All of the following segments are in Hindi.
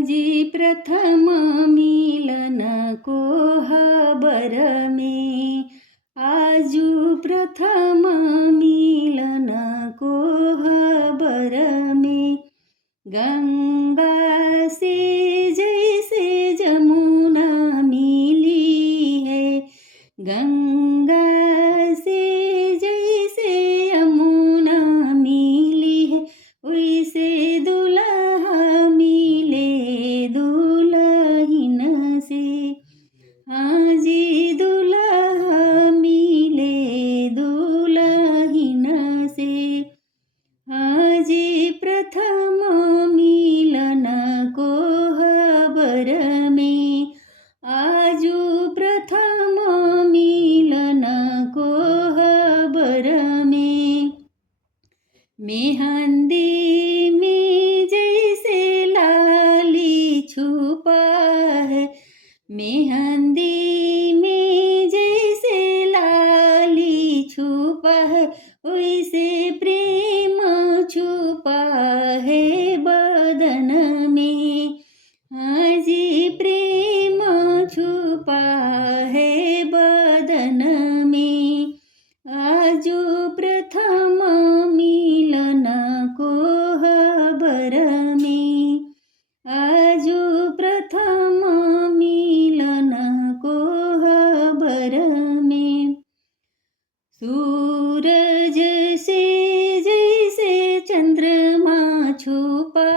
जी प्रथम मिलन को खबर में, आजू प्रथम मिलन को खबर में। गंगा से जैसे जमुना मिली है, गंगा से जैसे यमुना मिली है, वैसे दुल्हा मिले दुल्हन से। हाँ जी, दुल्हा मिले दुल्हन से। हाँ जी, प्रथम मिलन को खबर में, आजू प्रथम मिलन को खबर में। मेहंदी में जैसे लाली छुपा है, मेहंदी में जैसे लाली छुपा है, वैसे प्रेम छुपा है बदन में। हाँ जी, प्रेम छुपा है बदन में, आजू प्रथम मिलन को खबर में, आजू प्रथम मिलन को खबर में। सूरज से जैसे चंद्रमा छुपा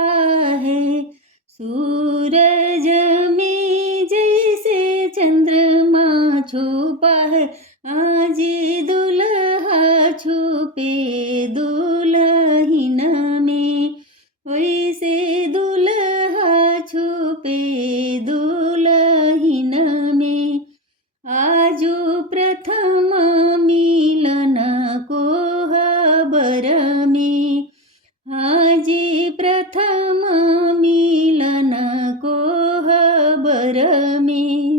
है, सूरज में जैसे चंद्रमा छुपा है, आज दुल्हा छुपे दुल्हन में, वैसे दुल्हा छुपे दुल्हन में। आजू प्रथम मिलन को खबर में, हाँ जी, प्रथम मिलन को खबर में।